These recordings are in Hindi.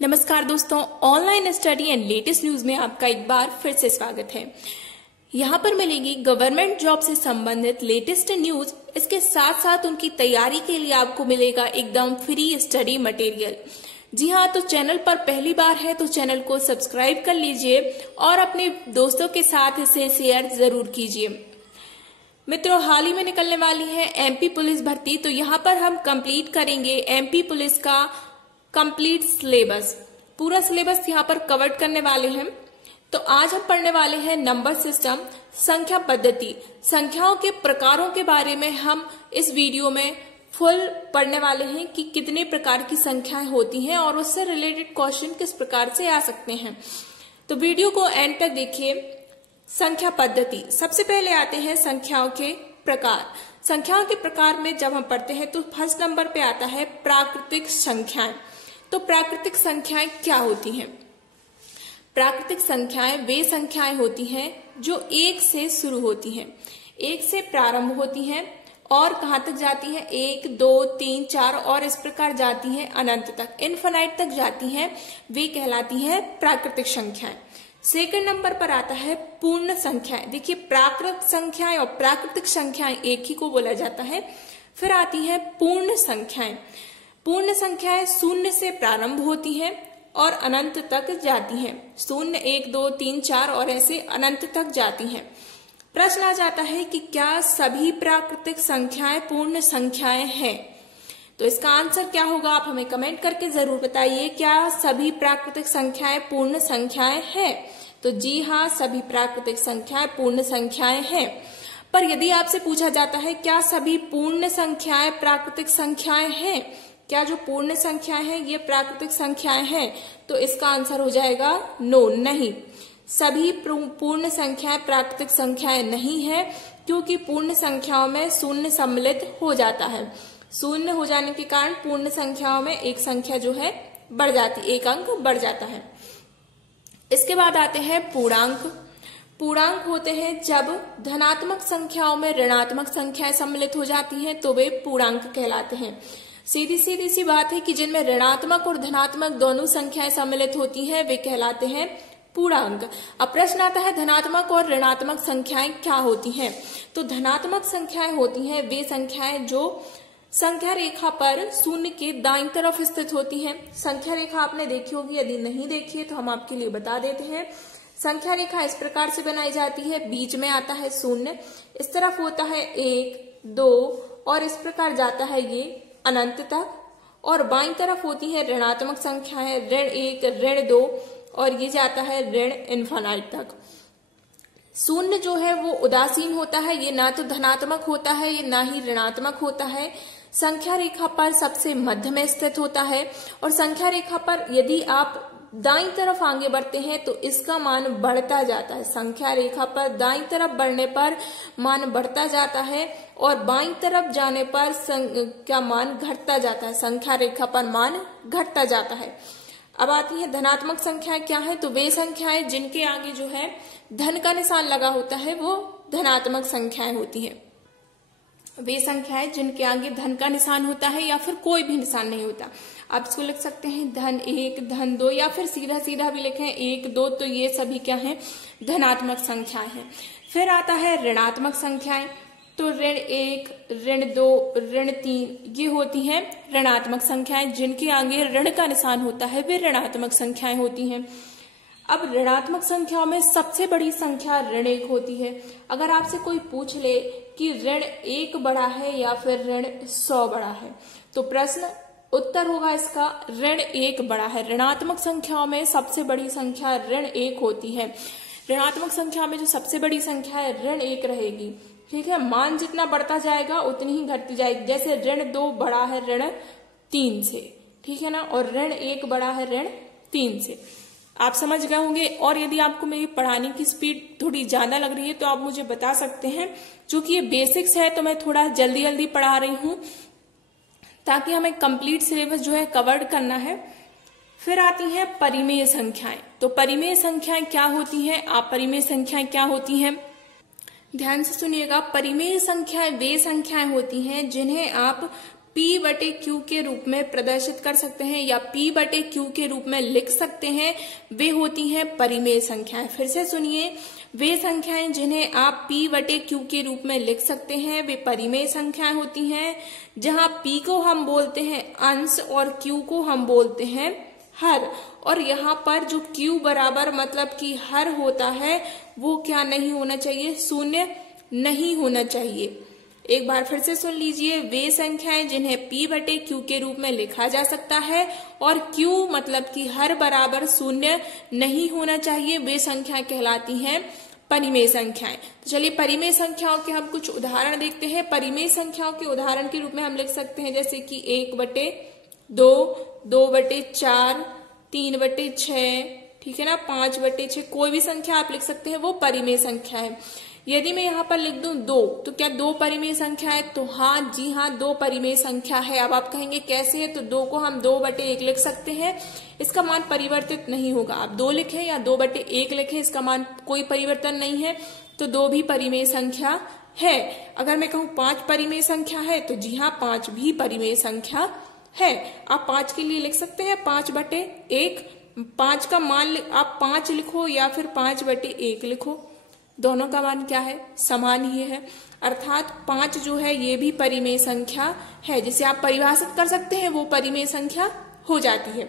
नमस्कार दोस्तों, online study and latest news में आपका एक बार फिर से स्वागत है। यहाँ पर मिलेगी गवर्नमेंट जॉब से संबंधित लेटेस्ट न्यूज। इसके साथ साथ उनकी तैयारी के लिए आपको मिलेगा एकदम फ्री स्टडी मटेरियल। जी हाँ, तो चैनल पर पहली बार है तो चैनल को सब्सक्राइब कर लीजिए और अपने दोस्तों के साथ इसे शेयर जरूर कीजिए। मित्रों, हाल ही में निकलने वाली है एमपी पुलिस भर्ती, तो यहाँ पर हम कंप्लीट करेंगे एमपी पुलिस का कंप्लीट सिलेबस। पूरा सिलेबस यहाँ पर कवर करने वाले हैं। तो आज हम पढ़ने वाले हैं नंबर सिस्टम, संख्या पद्धति, संख्याओं के प्रकारों के बारे में हम इस वीडियो में फुल पढ़ने वाले हैं कि कितने प्रकार की संख्याएं होती हैं और उससे रिलेटेड क्वेश्चन किस प्रकार से आ सकते हैं। तो वीडियो को एंड तक देखिए। संख्या पद्धति, सबसे पहले आते हैं संख्याओं के प्रकार। संख्याओं के प्रकार में जब हम पढ़ते हैं तो फर्स्ट नंबर पे आता है प्राकृतिक संख्याएं। तो प्राकृतिक संख्याएं क्या होती हैं? प्राकृतिक संख्याएं वे संख्याएं होती हैं जो एक से शुरू होती हैं, एक से प्रारंभ होती हैं और कहां तक जाती हैं? 1, 2, 3, 4 और इस प्रकार जाती हैं अनंत तक, इनफाइनाइट तक जाती हैं। वे कहलाती हैं प्राकृतिक संख्याएं। सेकंड नंबर पर आता है पूर्ण संख्याएं। देखिए, प्राकृतिक संख्याएं और प्राकृतिक संख्याएं एक ही को बोला जाता है। फिर आती है पूर्ण संख्याएं। पूर्ण संख्याएं शून्य से प्रारंभ होती हैं और अनंत तक जाती हैं। 0, 1, 2, 3, 4 और ऐसे अनंत तक जाती हैं। प्रश्न आ जाता है कि क्या सभी प्राकृतिक संख्याएं पूर्ण संख्याएं हैं? तो इसका आंसर क्या होगा, आप हमें कमेंट करके जरूर बताइए। क्या सभी प्राकृतिक संख्याएं पूर्ण संख्याएं हैं? तो जी हाँ, सभी प्राकृतिक संख्याएं पूर्ण संख्याएं हैं। पर यदि आपसे पूछा जाता है क्या सभी पूर्ण संख्याएं प्राकृतिक संख्याएं हैं, क्या जो पूर्ण संख्याएं हैं ये प्राकृतिक संख्याएं हैं, तो इसका आंसर हो जाएगा नो, नहीं। सभी पूर्ण संख्याएं प्राकृतिक संख्याएं नहीं है, क्योंकि पूर्ण संख्याओं में शून्य सम्मिलित हो जाता है। शून्य हो जाने के कारण पूर्ण संख्याओं में एक संख्या जो है बढ़ जाती, एक अंक बढ़ जाता है। इसके बाद आते हैं पूर्णांक। पूर्णांक होते हैं जब धनात्मक संख्याओं में ऋणात्मक संख्याएं सम्मिलित हो जाती हैं तो वे पूर्णांक कहलाते हैं। सीधी सी बात है कि जिनमें ऋणात्मक और धनात्मक दोनों संख्याएं सम्मिलित होती हैं वे कहलाते हैं पूर्णांक। अब प्रश्न आता है धनात्मक और ऋणात्मक संख्याएं क्या होती हैं? तो धनात्मक संख्याएं होती हैं वे संख्याएं जो संख्या रेखा पर शून्य के दाईं तरफ स्थित होती हैं। संख्या रेखा आपने देखी होगी, यदि नहीं देखी है तो हम आपके लिए बता देते हैं। संख्या रेखा इस प्रकार से बनाई जाती है, बीच में आता है शून्य, इस तरफ होता है 1, 2 और इस प्रकार जाता है ये अनंत तक, और बाईं तरफ होती है ऋणात्मक संख्याएं, ऋण 1, ऋण 2 और ये जाता है ऋण इनफाइनाइट तक। शून्य जो है वो उदासीन होता है, ये ना तो धनात्मक होता है ये ना ही ऋणात्मक होता है। संख्या रेखा पर सबसे मध्य में स्थित होता है और संख्या रेखा पर यदि आप दाईं तरफ आगे बढ़ते हैं तो इसका मान बढ़ता जाता है। संख्या रेखा पर दाईं तरफ बढ़ने पर मान बढ़ता जाता है और बाईं तरफ जाने पर क्या मान घटता जाता है। संख्या रेखा पर मान घटता जाता है। अब आती है धनात्मक संख्याएं क्या है? तो वे संख्याएं जिनके आगे जो है धन का निशान लगा होता है वो धनात्मक संख्याएं होती है। वे संख्याएं जिनके आगे धन का निशान होता है या फिर कोई भी निशान नहीं होता। आप इसको लिख सकते हैं धन 1, धन 2 या फिर सीधा सीधा भी लिखें 1, 2, तो ये सभी क्या है? धनात्मक संख्याएं हैं। फिर आता है ऋणात्मक संख्याएं। तो ऋण 1, ऋण 2, ऋण 3 ये होती हैं ऋणात्मक संख्याएं। जिनके आगे ऋण का निशान होता है वे ऋणात्मक संख्याएं होती हैं। अब ऋणात्मक संख्याओं में सबसे बड़ी संख्या ऋण 1 होती है। अगर आपसे कोई पूछ ले कि ऋण 1 बड़ा है या फिर ऋण 100 बड़ा है, तो प्रश्न उत्तर होगा इसका ऋण 1 बड़ा है। ऋणात्मक संख्याओं में सबसे बड़ी संख्या ऋण 1 होती है। ऋणात्मक संख्या में जो सबसे बड़ी संख्या है ऋण 1 रहेगी। ठीक है, मान जितना बढ़ता जाएगा उतनी ही घटती जाएगी। जैसे ऋण 2 बड़ा है ऋण 3 से, ठीक है ना, और ऋण 1 बड़ा है ऋण 3 से। आप समझ गए होंगे। और यदि आपको मेरी पढ़ाने की स्पीड थोड़ी ज्यादा लग रही है तो आप मुझे बता सकते हैं। चूंकि ये बेसिक्स है तो मैं थोड़ा जल्दी जल्दी पढ़ा रही हूं ताकि हमें कंप्लीट सिलेबस जो है कवर करना है। फिर आती हैं परिमेय संख्याएं। तो परिमेय संख्याएं क्या होती हैं? आप परिमेय संख्याएं क्या होती हैं ध्यान से सुनिएगा। परिमेय संख्याएं वे संख्याएं होती हैं जिन्हें आप P/Q के रूप में प्रदर्शित कर सकते हैं या P/Q के रूप में लिख सकते हैं, वे होती हैं परिमेय संख्याएं। फिर से सुनिए, वे संख्याएं जिन्हें आप P/Q के रूप में लिख सकते हैं वे परिमेय संख्याएं होती हैं, जहां P को हम बोलते हैं अंश और Q को हम बोलते हैं हर। और यहाँ पर जो Q बराबर मतलब कि हर होता है वो क्या नहीं होना चाहिए, शून्य नहीं होना चाहिए। एक बार फिर से सुन लीजिए, वे संख्याएं जिन्हें P/Q के रूप में लिखा जा सकता है और Q मतलब कि हर बराबर शून्य नहीं होना चाहिए, वे संख्याएं कहलाती हैं परिमेय संख्याएं। तो चलिए परिमेय संख्याओं के हम कुछ उदाहरण देखते हैं। परिमेय संख्याओं के उदाहरण के रूप में हम लिख सकते हैं जैसे कि 1/2, 2/4, 3/6, ठीक है ना, 5/6, कोई भी संख्या आप लिख सकते हैं, वो परिमेय संख्या है। यदि मैं यहाँ पर लिख दूं 2, तो क्या 2 परिमेय संख्या है? तो हाँ जी हाँ, 2 परिमेय संख्या है। अब आप कहेंगे कैसे है? तो 2 को हम 2/1 लिख सकते हैं, इसका मान परिवर्तित नहीं होगा। आप 2 लिखें या 2/1 लिखें, इसका मान कोई परिवर्तन नहीं है, तो 2 भी परिमेय संख्या है। अगर मैं कहूँ 5 परिमेय संख्या है, तो जी हाँ 5 भी परिमेय संख्या है। आप 5 के लिए लिख सकते हैं 5/1, 5 का मान आप 5 लिखो या फिर 5/1 लिखो, दोनों का मान क्या है, समान ही है। अर्थात 5 जो है ये भी परिमेय संख्या है, जिसे आप परिभाषित कर सकते हैं, वो परिमेय संख्या हो जाती है।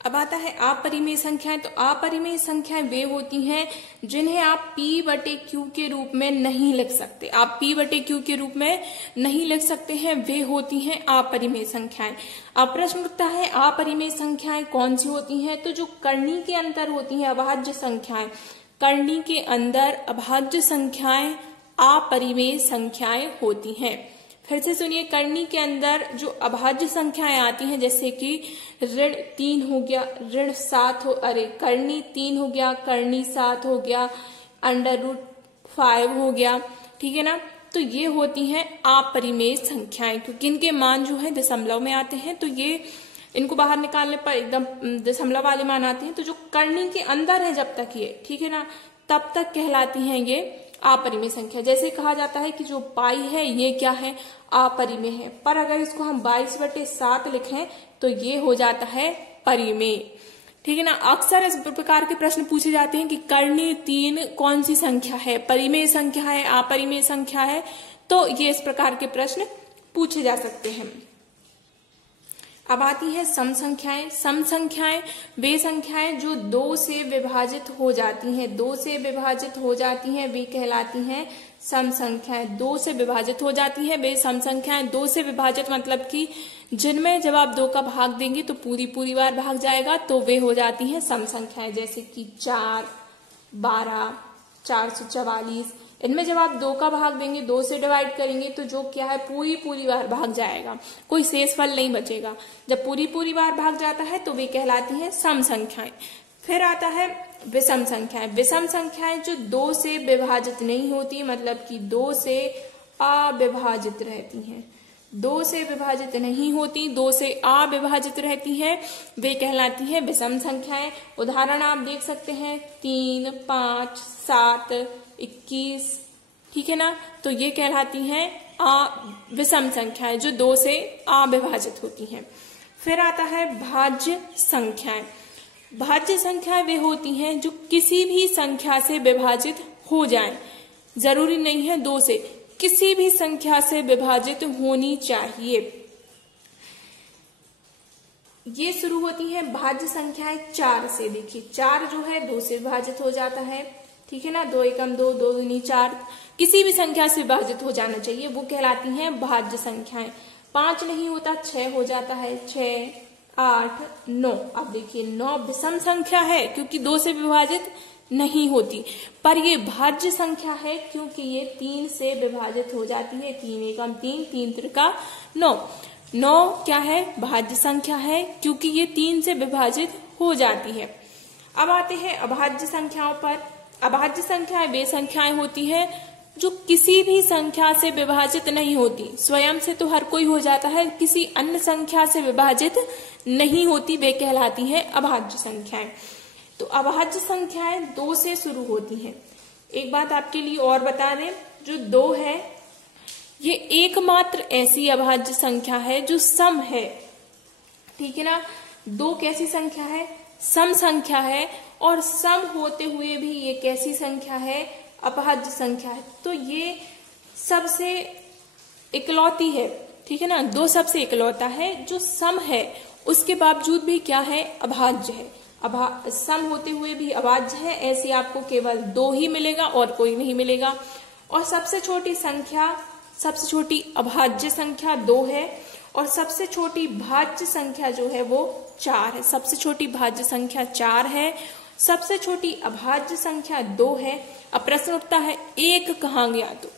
अब आता है अपरिमेय संख्याएं। तो अपरिमेय संख्याएं वे होती हैं जिन्हें आप P/Q के रूप में नहीं लिख सकते। आप P/Q के रूप में नहीं लिख सकते हैं, वे होती हैं अपरिमेय संख्याएं। अब प्रश्न उठता है अपरिमेय संख्याएं कौन सी होती हैं? तो जो करनी के अंदर होती हैं अभाज्य संख्याएं, करनी के अंदर अभाज्य संख्याएं अपरिमेय संख्याएं होती हैं। फिर से सुनिए, करनी के अंदर जो अभाज्य संख्याएं आती हैं जैसे कि ऋण 3 हो गया, ऋण 7 हो, करनी 3 हो गया, करनी 7 हो गया, √5 हो गया, ठीक है ना। तो ये होती हैं अपरिमेय संख्याएं, क्योंकि इनके मान जो है दशमलव में आते हैं, तो ये इनको बाहर निकालने पर एकदम दशमलव वाले मान आते हैं। तो जो करनी के अंदर है जब तक ये, ठीक है ना, तब तक कहलाती हैं ये अपरिमेय संख्या। जैसे कहा जाता है कि जो पाई है ये क्या है, अपरिमेय है, पर अगर इसको हम 22/7 लिखें तो ये हो जाता है परिमेय, ठीक है ना। अक्सर इस प्रकार के प्रश्न पूछे जाते हैं कि करनी 3 कौन सी संख्या है, परिमेय संख्या है, अपरिमेय संख्या है, तो ये इस प्रकार के प्रश्न पूछे जा सकते हैं। अब आती है सम संख्याएं। सम संख्याएं वे संख्याएं जो 2 से विभाजित हो जाती हैं, 2 से विभाजित हो जाती हैं, वे कहलाती हैं सम संख्याएं। 2 से विभाजित हो जाती हैं वे सम संख्याएं। 2 से विभाजित मतलब कि जिनमें जब आप 2 का भाग देंगे तो पूरी बार भाग जाएगा, तो वे हो जाती हैं सम संख्याएं। जैसे कि 4, 12, 444, इनमें जब आप 2 का भाग देंगे, 2 से डिवाइड करेंगे तो जो क्या है पूरी बार भाग जाएगा, कोई शेष फल नहीं बचेगा। जब पूरी बार भाग जाता है तो वे कहलाती हैं सम संख्याएं। फिर आता है विषम संख्याएं। विषम संख्याएं जो 2 से विभाजित नहीं होती, मतलब कि 2 से अविभाजित रहती हैं, 2 से विभाजित नहीं होती, 2 से अविभाजित रहती हैं, वे कहलाती हैं विषम संख्याएं। उदाहरण आप देख सकते हैं 3, 5, 7, 21, ठीक है ना। तो ये कहलाती हैं विषम संख्याएं जो 2 से अविभाजित होती हैं। फिर आता है भाज्य संख्याएं। भाज्य संख्याएं वे होती हैं जो किसी भी संख्या से विभाजित हो जाएं, जरूरी नहीं है 2 से, किसी भी संख्या से विभाजित होनी चाहिए। ये शुरू होती है भाज्य संख्याएं 4 से। देखिए 4 जो है 2 से विभाजित हो जाता है, ठीक है ना, 2 एकम 2, 2 दूनी 4, किसी भी संख्या से विभाजित हो जाना चाहिए, वो कहलाती हैं भाज्य संख्याएं। 5 नहीं होता, 6 हो जाता है, 6, 8, 9। अब देखिए 9 विषम संख्या है क्योंकि 2 से विभाजित नहीं होती, पर ये भाज्य संख्या है क्योंकि ये 3 से विभाजित हो जाती है। 3 एकम 3, 3 त्रिका 9। 9 क्या है, भाज्य संख्या है क्योंकि ये 3 से विभाजित हो जाती है। अब आते हैं अभाज्य संख्याओं पर। अभाज्य संख्याएं वे संख्याएं होती हैं जो किसी भी संख्या से विभाजित नहीं होती, स्वयं से तो हर कोई हो जाता है, किसी अन्य संख्या से विभाजित नहीं होती, वे कहलाती हैं अभाज्य संख्याएं। तो अभाज्य संख्याएं 2 से शुरू होती हैं। एक बात आपके लिए और बता दें, जो 2 है ये एकमात्र ऐसी अभाज्य संख्या है जो सम है, ठीक है ना। 2 कैसी संख्या है, सम संख्या है, और सम होते हुए भी ये कैसी संख्या है, अभाज्य संख्या है। तो ये सबसे इकलौती है, ठीक है ना। 2 सबसे इकलौता है जो सम है, उसके बावजूद भी क्या है, अभाज्य है। सम होते हुए भी अभाज्य है, ऐसे आपको केवल 2 ही मिलेगा और कोई नहीं मिलेगा। और सबसे छोटी संख्या, सबसे छोटी अभाज्य संख्या 2 है, और सबसे छोटी भाज्य संख्या जो है वो 4 है। सबसे छोटी भाज्य संख्या 4 है, सबसे छोटी अभाज्य संख्या 2 है। अब प्रश्न उठता है 1 कहाँ गया? तो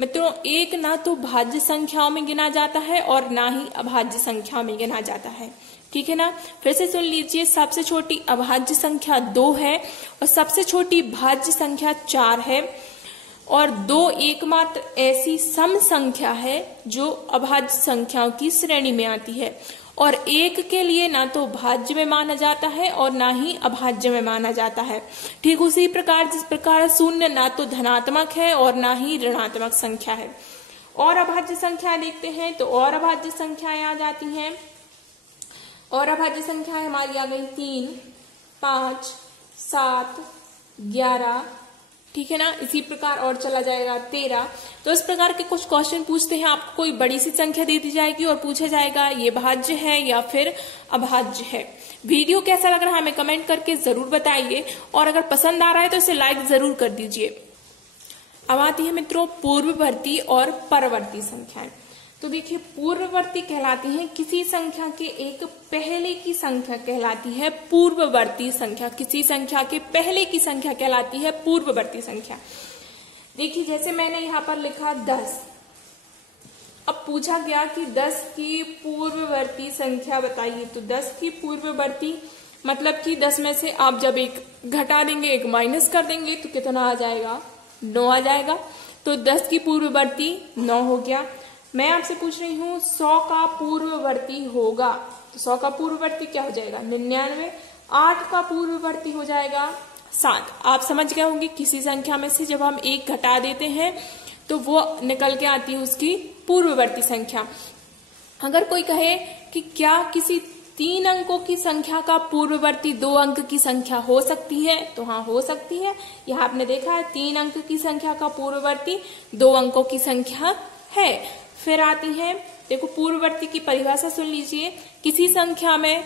मित्रों 1 ना तो भाज्य संख्याओं में गिना जाता है और ना ही अभाज्य संख्याओं में गिना जाता है, ठीक है ना। फिर से सुन लीजिए, सबसे छोटी अभाज्य संख्या 2 है और सबसे छोटी भाज्य संख्या 4 है, और 2 एकमात्र ऐसी सम संख्या है जो अभाज्य संख्याओं की श्रेणी में आती है। और 1 के लिए ना तो भाज्य में माना जाता है और ना ही अभाज्य में माना जाता है। ठीक उसी प्रकार जिस प्रकार 0 ना तो धनात्मक है और ना ही ऋणात्मक संख्या है। और अभाज्य संख्या देखते हैं तो और अभाज्य संख्याएं आ जाती हैं। और अभाज्य संख्याएं हमारी आ गई 3, 5, 7, 11, ठीक है ना। इसी प्रकार और चला जाएगा 13। तो इस प्रकार के कुछ क्वेश्चन पूछते हैं, आपको कोई बड़ी सी संख्या दे दी जाएगी और पूछा जाएगा ये भाज्य है या फिर अभाज्य है। वीडियो कैसा लग रहा है हमें कमेंट करके जरूर बताइए, और अगर पसंद आ रहा है तो इसे लाइक जरूर कर दीजिए। अब आती है मित्रों पूर्ववर्ती और परवर्ती संख्याएं। तो देखिए, पूर्ववर्ती कहलाती है किसी संख्या के एक पहले की संख्या कहलाती है पूर्ववर्ती संख्या। किसी संख्या के पहले की संख्या कहलाती है पूर्ववर्ती संख्या। देखिए, जैसे मैंने यहाँ पर लिखा 10। अब पूछा गया कि 10 की पूर्ववर्ती संख्या बताइए। तो 10 की पूर्ववर्ती मतलब कि 10 में से आप जब एक घटा देंगे, एक माइनस कर देंगे तो कितना आ जाएगा? 9 आ जाएगा। तो 10 की पूर्ववर्ती 9 हो गया। मैं आपसे पूछ रही हूँ 100 का पूर्ववर्ती होगा, तो 100 का पूर्ववर्ती क्या हो जाएगा? 99। 8 का पूर्ववर्ती हो जाएगा 7। आप समझ गए होंगे, किसी संख्या में से जब हम एक घटा देते हैं तो वो निकल के आती है उसकी पूर्ववर्ती संख्या। अगर कोई कहे कि क्या किसी 3 अंकों की संख्या का पूर्ववर्ती 2 अंक की संख्या हो सकती है, तो हाँ हो सकती है। यह आपने देखा है, 3 अंक की संख्या का पूर्ववर्ती 2 अंकों की संख्या है। फिर आती है, देखो पूर्ववर्ती की परिभाषा सुन लीजिए। किसी संख्या में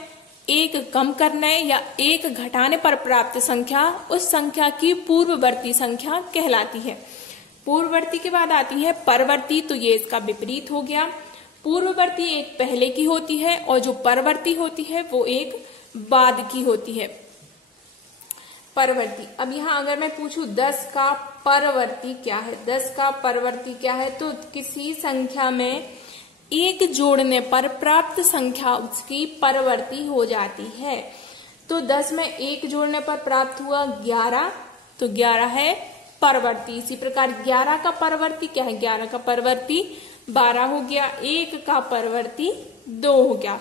1 कम करने या 1 घटाने पर प्राप्त संख्या उस संख्या की पूर्ववर्ती संख्या कहलाती है। पूर्ववर्ती के बाद आती है परवर्ती, तो ये इसका विपरीत हो गया। पूर्ववर्ती एक पहले की होती है और जो परवर्ती होती है वो एक बाद की होती है। परवर्ती। अब यहाँ अगर मैं पूछूं 10 का परवर्ती क्या है, 10 का परवर्ती क्या है, तो किसी संख्या में 1 जोड़ने पर प्राप्त संख्या उसकी परवर्ती हो जाती है। तो 10 में 1 जोड़ने पर प्राप्त हुआ 11, तो 11 है परवर्ती। इसी प्रकार 11 का परवर्ती क्या है? 11 का परवर्ती 12 हो गया। 1 का परवर्ती 2 हो गया।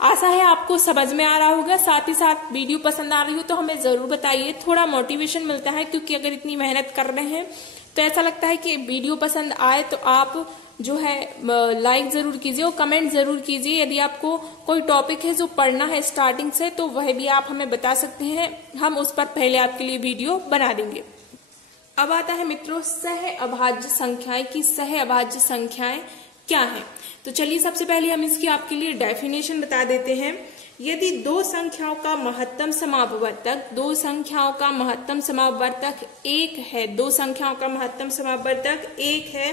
आशा है आपको समझ में आ रहा होगा। साथ ही साथ वीडियो पसंद आ रही हो तो हमें जरूर बताइए, थोड़ा मोटिवेशन मिलता है, क्योंकि अगर इतनी मेहनत कर रहे हैं तो ऐसा लगता है कि वीडियो पसंद आए तो आप जो है लाइक जरूर कीजिए और कमेंट जरूर कीजिए। यदि आपको कोई टॉपिक है जो पढ़ना है स्टार्टिंग से तो वह भी आप हमें बता सकते हैं, हम उस पर पहले आपके लिए वीडियो बना देंगे। अब आता है मित्रों सह अभाज्य संख्याएं की सह अभाज्य संख्याएं क्या है। तो चलिए सबसे पहले हम इसकी आपके लिए डेफिनेशन बता देते हैं। यदि 2 संख्याओं का महत्तम समापवर्तक 2 संख्याओं का महत्तम समापवर्तक 1 है, 2 संख्याओं का महत्तम समापवर्तक 1 है,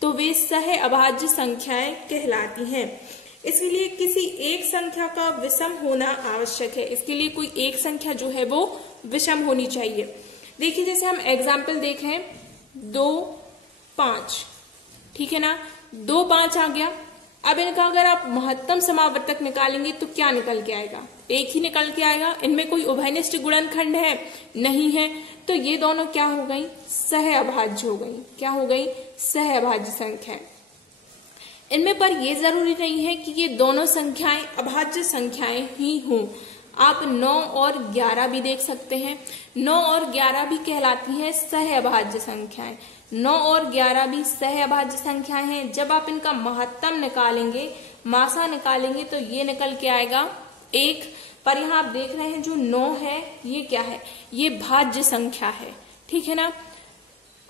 तो वे सह अभाज्य संख्याएं कहलाती हैं। इसलिए किसी एक संख्या का विषम होना आवश्यक है। इसके लिए कोई एक संख्या जो है वो विषम होनी चाहिए। देखिए, जैसे हम एग्जाम्पल देखें 2, 5, ठीक है ना। 2, 5 आ गया। अब इनका अगर आप महत्तम समावर्तक निकालेंगे तो क्या निकल के आएगा? 1 ही निकल के आएगा। इनमें कोई उभयनिष्ठ गुणनखंड है? नहीं है। तो ये दोनों क्या हो गई? सह अभाज्य हो गई। क्या हो गई? सह अभाज्य संख्या। इनमें पर यह जरूरी नहीं है कि ये दोनों संख्याएं अभाज्य संख्याएं ही हों। आप 9 और 11 भी देख सकते हैं। 9 और 11 भी कहलाती हैं सहअभाज्य संख्याएं। 9 और 11 भी सहअभाज्य संख्याएं हैं। जब आप इनका महत्तम निकालेंगे, मासा निकालेंगे, तो ये निकल के आएगा 1। पर यहाँ आप देख रहे हैं जो 9 है ये क्या है, ये भाज्य संख्या है, ठीक है ना।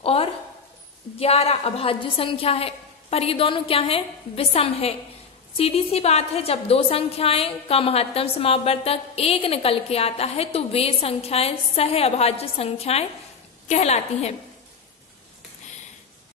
और 11 अभाज्य संख्या है, पर ये दोनों क्या है, विषम है। सीधी सी बात है, जब दो संख्याएं का महत्तम समापवर्तक 1 निकल के आता है तो वे संख्याएं सहअभाज्य संख्याएं कहलाती हैं।